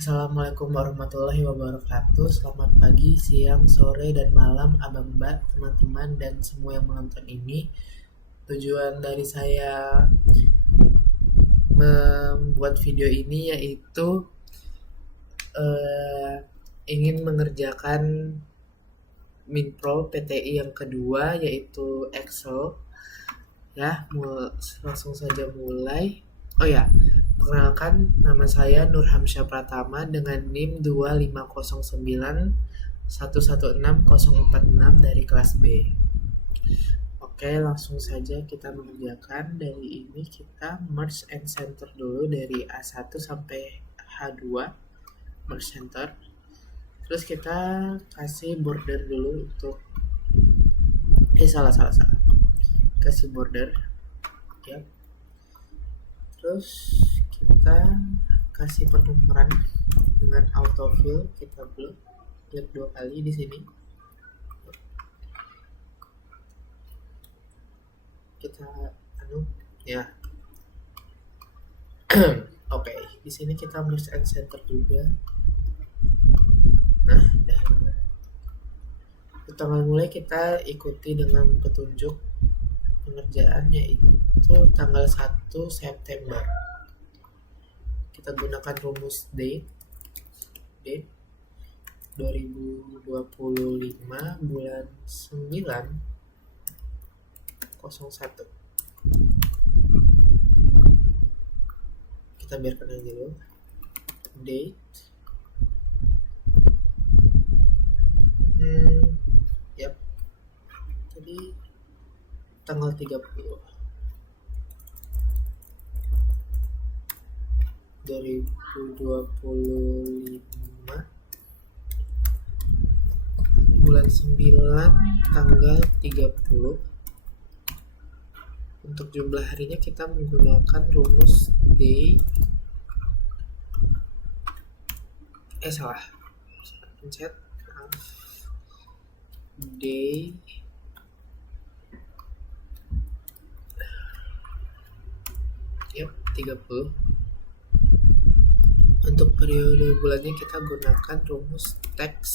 Assalamualaikum warahmatullahi wabarakatuh. Selamat pagi, siang, sore, dan malam, abang mbak, teman-teman, dan semua yang menonton ini. Tujuan dari saya membuat video ini yaitu eh, ingin mengerjakan Minpro PTI yang kedua yaitu Excel. Ya, langsung saja mulai. Oh ya, perkenalkan nama saya Nur Hamsyah Pratama dengan NIM 25091164046 dari kelas B. Oke, langsung saja kita mengerjakan. Dari ini kita merge and center dulu dari A1 sampai H2, merge center. Terus kita kasih border dulu untuk salah. Kasih border. Ya. Terus kita kasih penukaran dengan autofill, kita klik 2 kali di sini. Kita ya. Oke, di sini kita merge and center juga. Nah, dah. Tanggal mulai kita ikuti dengan petunjuk pengerjaan yaitu tanggal 1 September. Kita gunakan rumus date 2025 bulan 9/01. Kita biarkan aja dulu. Date yap. Jadi tanggal 30 2025 bulan 9 tanggal 30. Untuk jumlah harinya kita menggunakan rumus day. Salah. Pencet day yep 30. Untuk periode bulannya kita gunakan rumus teks.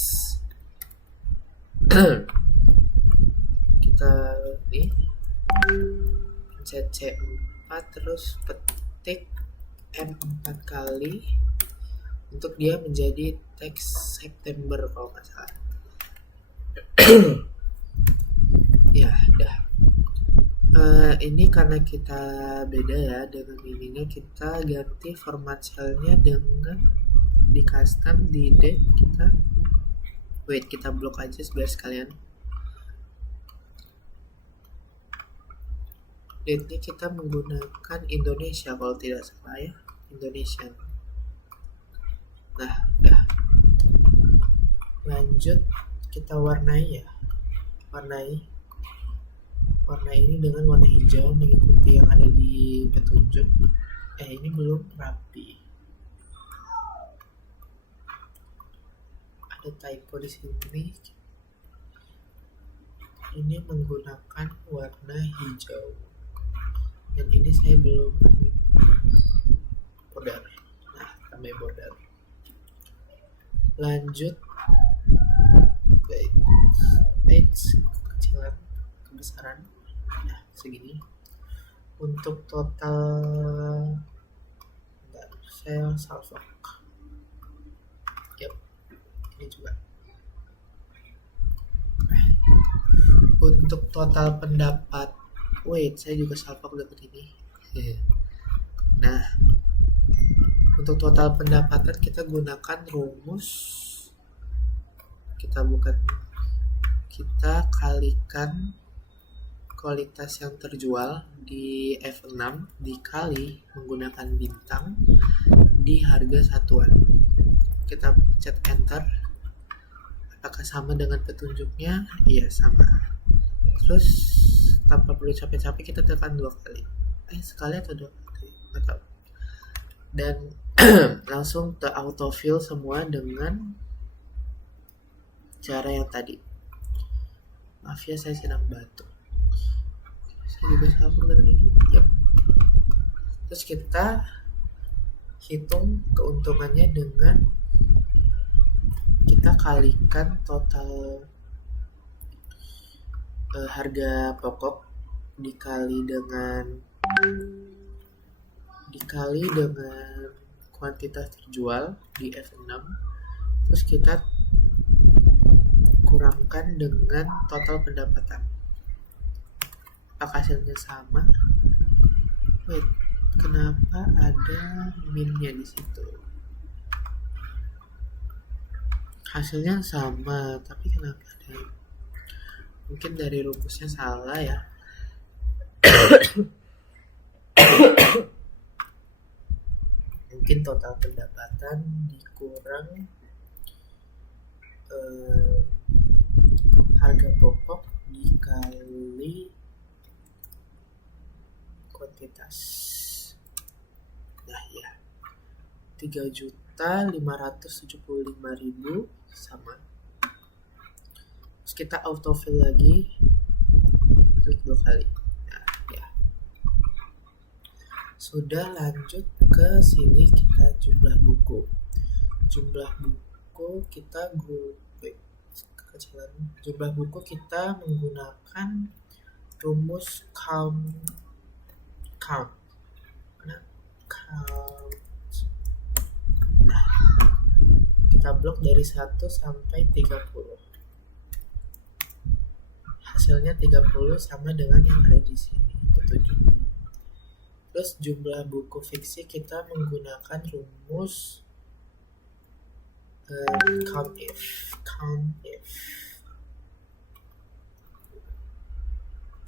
Kita nih pencet C4 terus petik M4 kali untuk dia menjadi teks September kalau nggak salah. Ya, dah. Ini karena kita beda ya dengan ininya, kita ganti format cellnya dengan di custom di date kita blok aja biar sekalian. Date-nya kita menggunakan Indonesia kalau tidak salah ya, Indonesia. Nah, udah. Lanjut kita warnai ya. Warna ini dengan warna hijau mengikuti yang ada di petunjuk. Ini belum rapi. Ada typo di sini. Ini menggunakan warna hijau. Dan ini saya belum rapi. Border. Nah, tambah border. Lanjut. Page kecilan, kebesaran. Nah, segini. Untuk total saya salvok. Yap, ini juga. Untuk total pendapat, saya juga salvok dapat ini. Nah, untuk total pendapatan kita gunakan rumus. Kita kalikan kualitas yang terjual di F6 dikali menggunakan bintang di harga satuan. Kita pencet enter. Apakah sama dengan petunjuknya? Iya, sama. Terus tanpa perlu capek-capek kita tekan 2 kali. Sekali atau 2 kali? Nggak tahu. Dan langsung ke autofill semua dengan cara yang tadi. Maaf ya, saya sedang batuk. Saya juga sama dengan ini. Yep. Terus kita hitung keuntungannya dengan kita kalikan total harga pokok dikali dengan kuantitas terjual di F6, terus kita kurangkan dengan total pendapatan. Apakah hasilnya sama? Wait, kenapa ada minnya di situ? Hasilnya sama, tapi kenapa ada? Mungkin dari rumusnya salah ya. Mungkin total pendapatan dikurang harga pokok dikali kuantitas. Nah ya, 3.575.000 sama. Terus kita autofill lagi, klik 2 kali. Nah ya, sudah. Lanjut ke sini, kita jumlah buku kita kekecilan. Jumlah buku kita menggunakan rumus count. Nah, kita blok dari 1 sampai 30. Hasilnya 30 sama dengan yang ada di sini petunjuknya. Terus jumlah buku fiksi kita menggunakan rumus count if.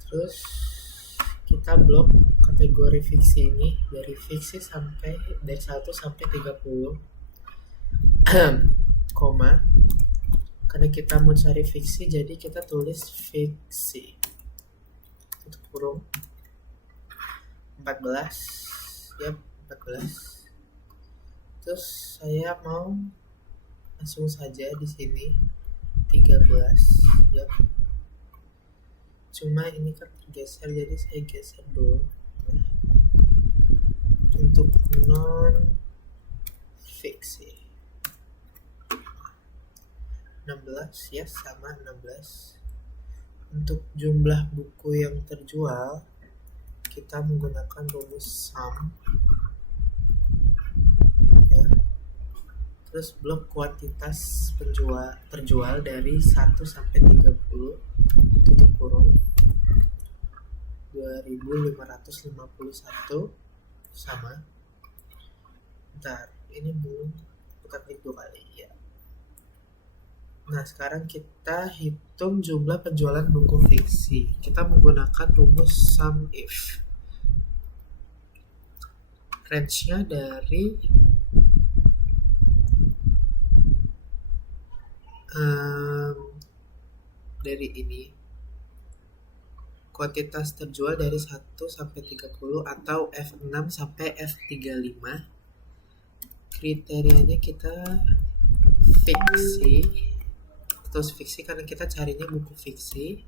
Terus kita blok kategori fiksi ini dari 1 sampai 30 koma, karena kita mau cari fiksi jadi kita tulis fiksi tutup kurung 14. Yap, 14. Terus saya mau langsung saja di sini 13. Yap. Cuma ini kan tergeser, jadi saya geser dulu. Untuk non fiksi 16 ya, sama 16. Untuk jumlah buku yang terjual kita menggunakan rumus sum ya. Terus blok kuantitas terjual dari 1 sampai 30 tutup kurung 2.551 sama. Bentar, ini belum, kita klik 2 kali ya. Nah, sekarang kita hitung jumlah penjualan buku fiksi. Kita menggunakan rumus sum if. Range-nya dari ini. Kuantitas terjual dari 1 sampai 30 atau F6 sampai F35. Kriterianya kita fiksi. Terus fiksi karena kita carinya buku fiksi.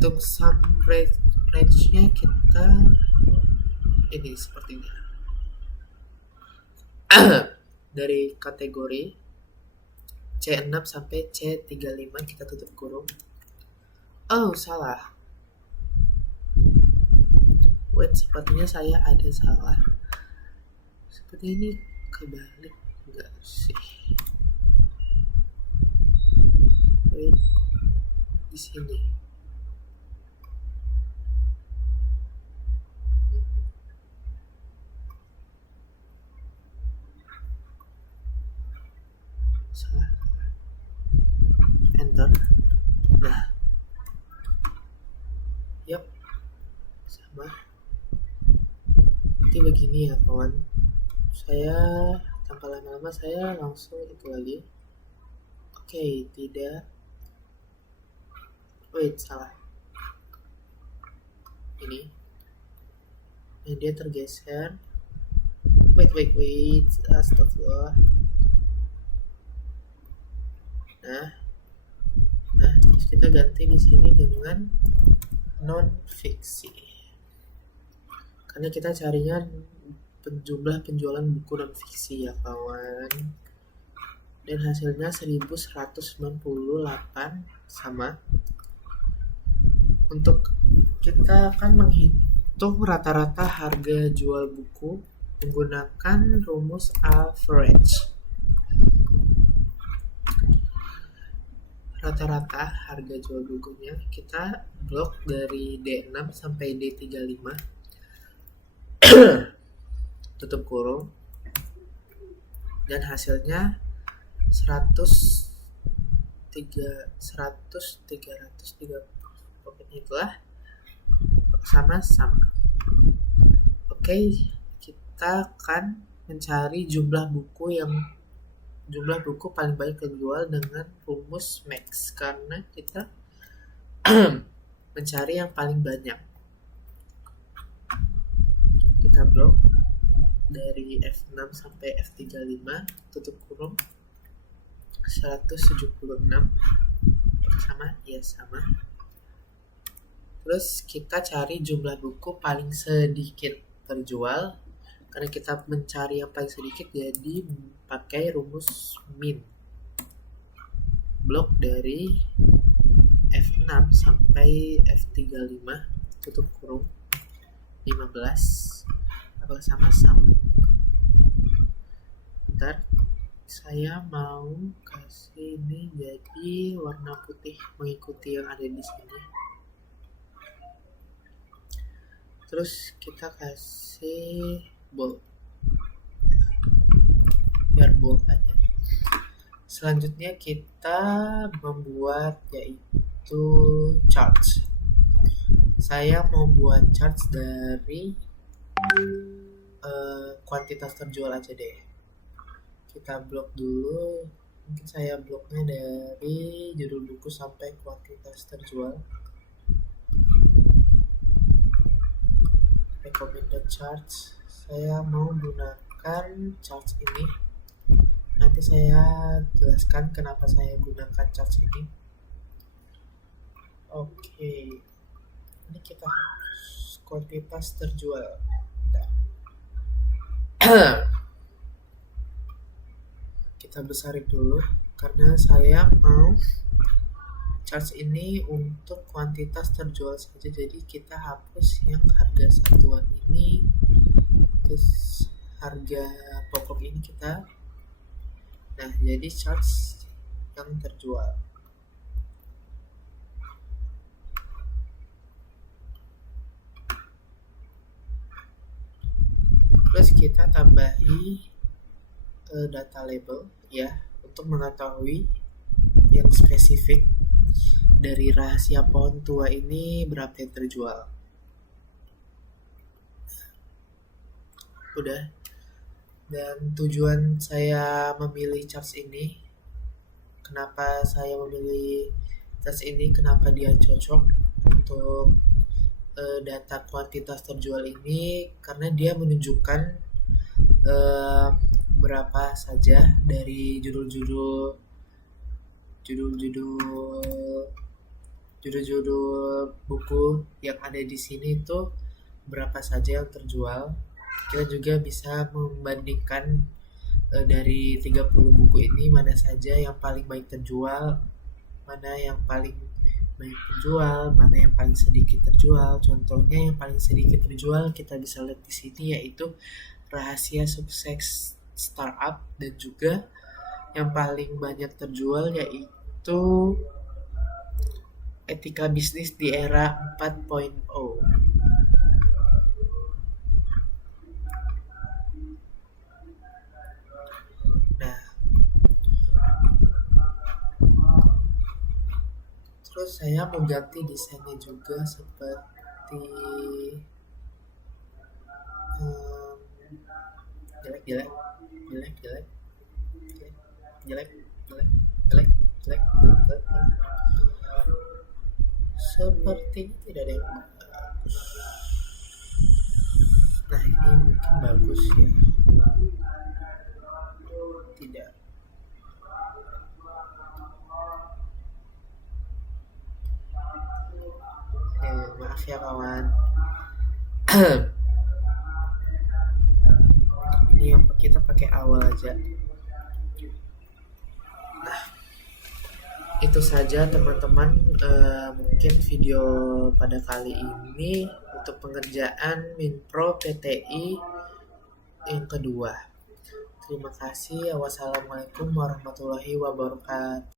Untuk sum range-nya kita ini sepertinya. Dari kategori C6 sampai C35 kita tutup kurung. Oh, salah. Wait, sepertinya saya ada salah. Seperti ini kebalik enggak sih? Wait, di sini. Salah. Enter. Nah. Yap. Sama. Nanti begini ya kawan. Saya tanpa lama-lama saya langsung itu lagi. Oke, tidak. Wait, salah. Ini. Yang dia tergeser. Wait. Astagfirullah. Nah, terus kita ganti di sini dengan non fiksi. Karena kita carinya jumlah penjualan buku non fiksi ya kawan. Dan hasilnya 1198 sama. Untuk kita akan menghitung rata-rata harga jual buku menggunakan rumus average. Rata-rata harga jual bukunya kita blok dari D6 sampai D35 tutup kurung, dan hasilnya 330, pokoknya itulah sama-sama. Oke, kita akan mencari jumlah buku paling banyak terjual dengan rumus max, karena kita mencari yang paling banyak. Kita blok dari F6 sampai F35 tutup kurung 176 sama ya sama. Terus kita cari jumlah buku paling sedikit terjual. Karena kita mencari yang paling sedikit, jadi pakai rumus min. Blok dari F6 sampai F35 tutup kurung 15 apakah sama-sama. Bentar, saya mau kasih ini jadi warna putih mengikuti yang ada di sini. Terus kita kasih bold, biar bold aja. Selanjutnya kita membuat yaitu charts. Saya mau buat charts dari kuantitas terjual aja deh. Kita blok dulu. Mungkin saya bloknya dari judul buku sampai kuantitas terjual. Recommended charts. Saya mau gunakan charts ini. Nanti saya jelaskan kenapa saya gunakan charts ini. Oke. Ini kita hapus kuantitas terjual. Kita besarin dulu karena saya mau charts ini untuk kuantitas terjual saja, jadi kita hapus yang harga satuan ini, terus harga pokok ini kita. Nah, jadi charts yang terjual. Terus kita tambahi data label ya, untuk mengetahui yang spesifik dari rahasia pohon tua ini berapa yang terjual. Udah. Dan tujuan saya memilih charts ini, kenapa saya memilih charts ini, kenapa dia cocok untuk data kuantitas terjual ini, karena dia menunjukkan berapa saja dari judul-judul buku yang ada di sini itu berapa saja yang terjual. Kita juga bisa membandingkan dari 30 buku ini mana saja yang paling baik terjual, mana yang paling baik terjual, mana yang paling sedikit terjual. Contohnya yang paling sedikit terjual kita bisa lihat di sini, yaitu rahasia sukses startup, dan juga yang paling banyak terjual yaitu etika bisnis di era 4.0. Nah, terus saya mau ganti desainnya juga seperti jelek. Sepertinya tidak ada yang bagus. Nah, ini mungkin bagus ya. Tidak. Maaf ya kawan. kita pakai awal aja. Itu saja teman-teman, mungkin video pada kali ini untuk pengerjaan Minpro PTI yang kedua. Terima kasih. Wassalamualaikum warahmatullahi wabarakatuh.